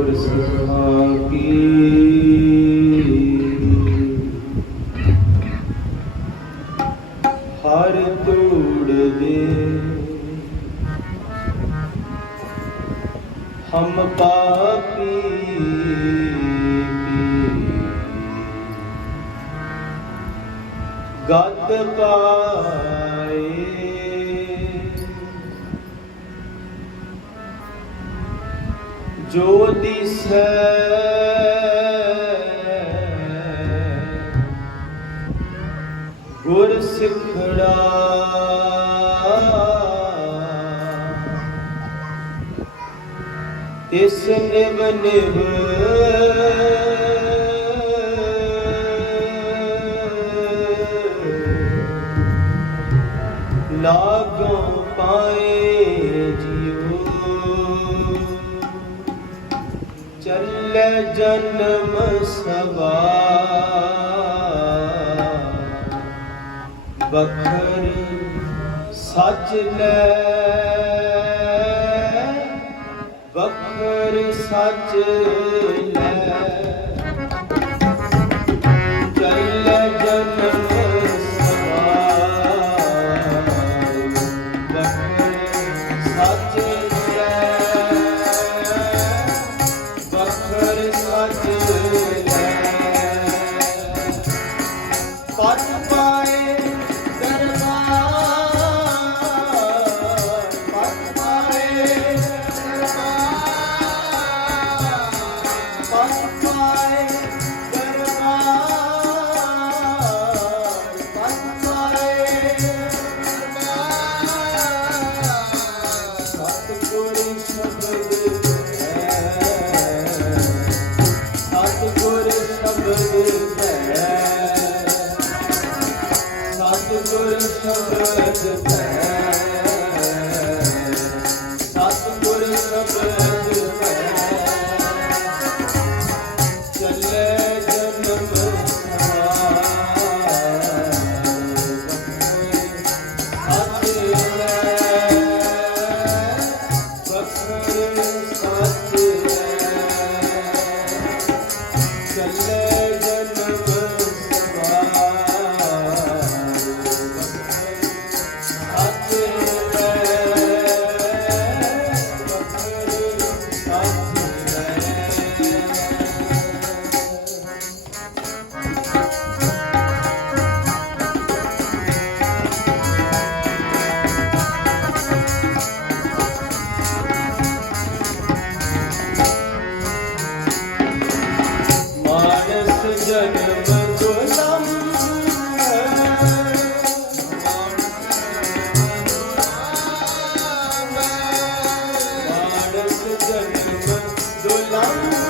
ਗੁਰ ਸਭਾ ਕੀ ਹਰ ਤੋੜ ਦੇ ਹਮ ਪਾਪੀ ਗਤ ਕਾ ਨਿਭ ਪਾਏ ਜਿਉ ਚੱਲੇ ਜਨਮ ਸਵਾ ਸੱਚ ਸੱਚ love.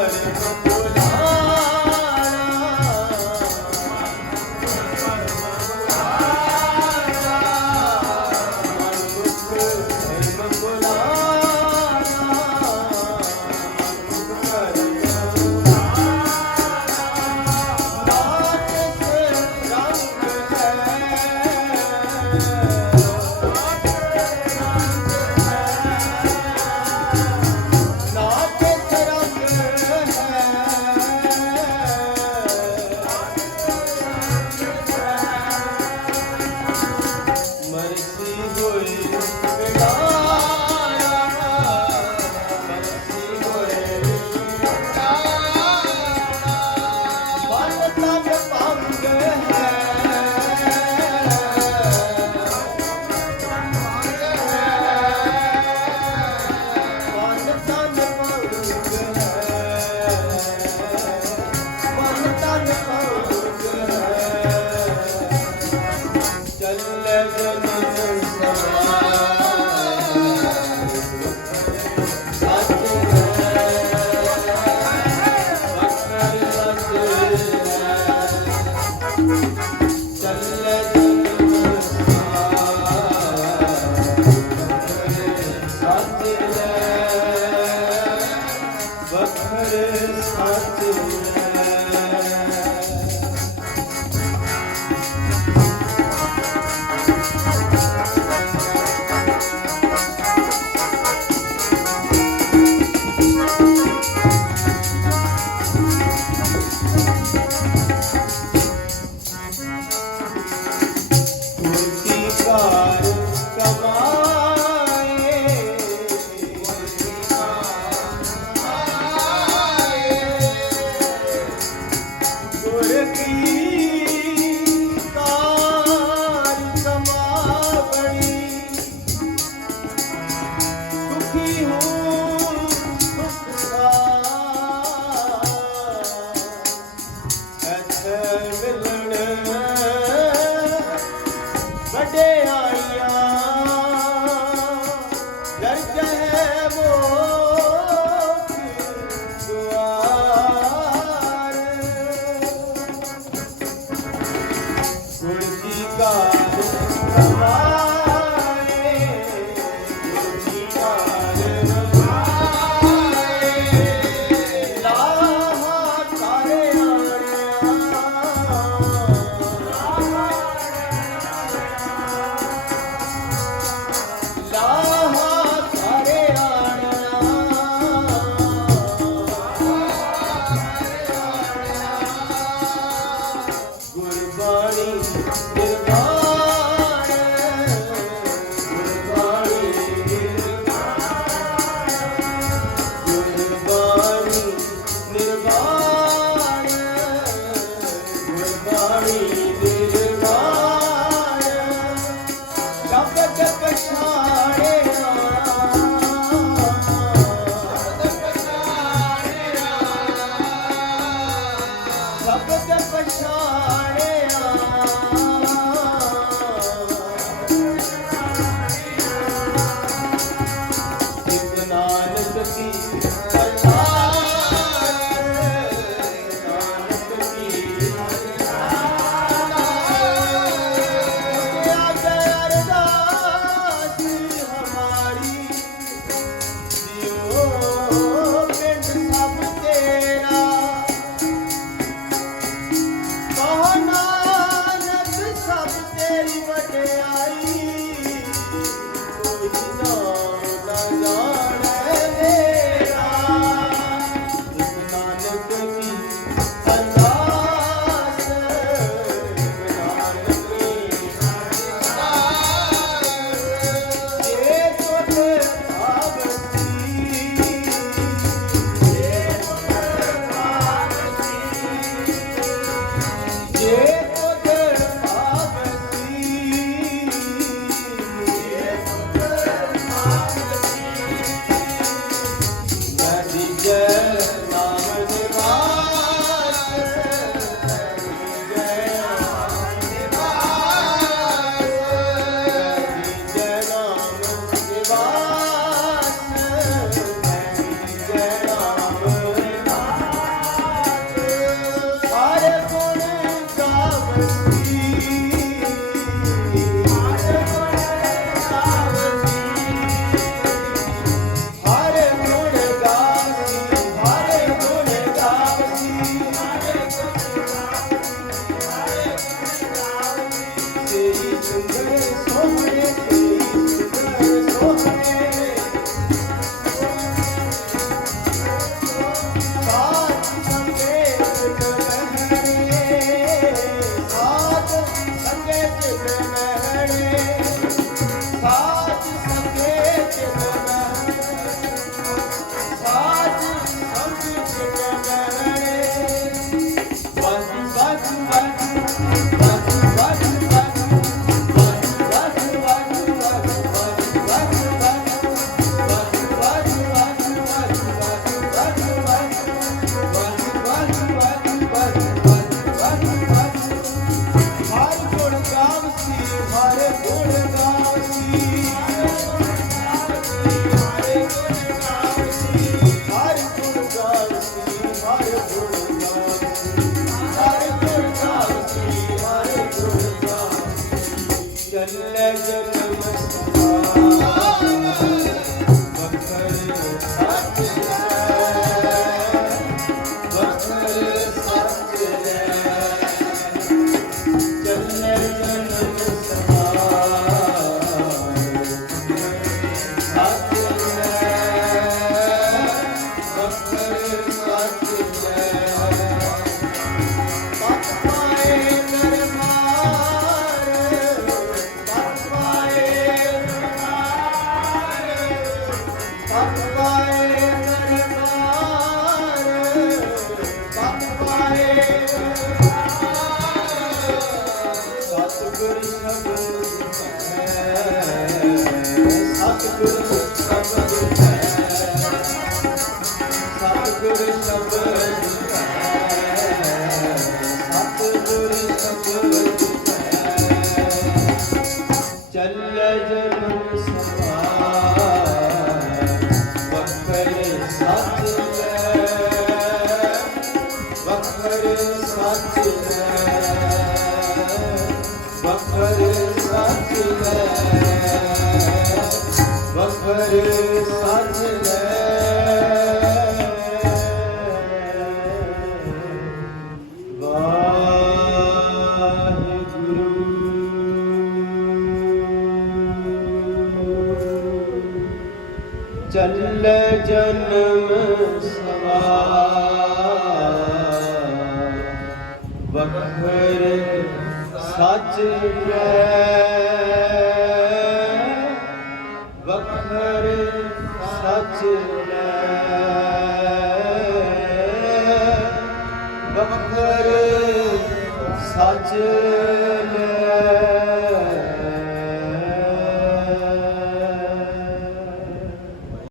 Hare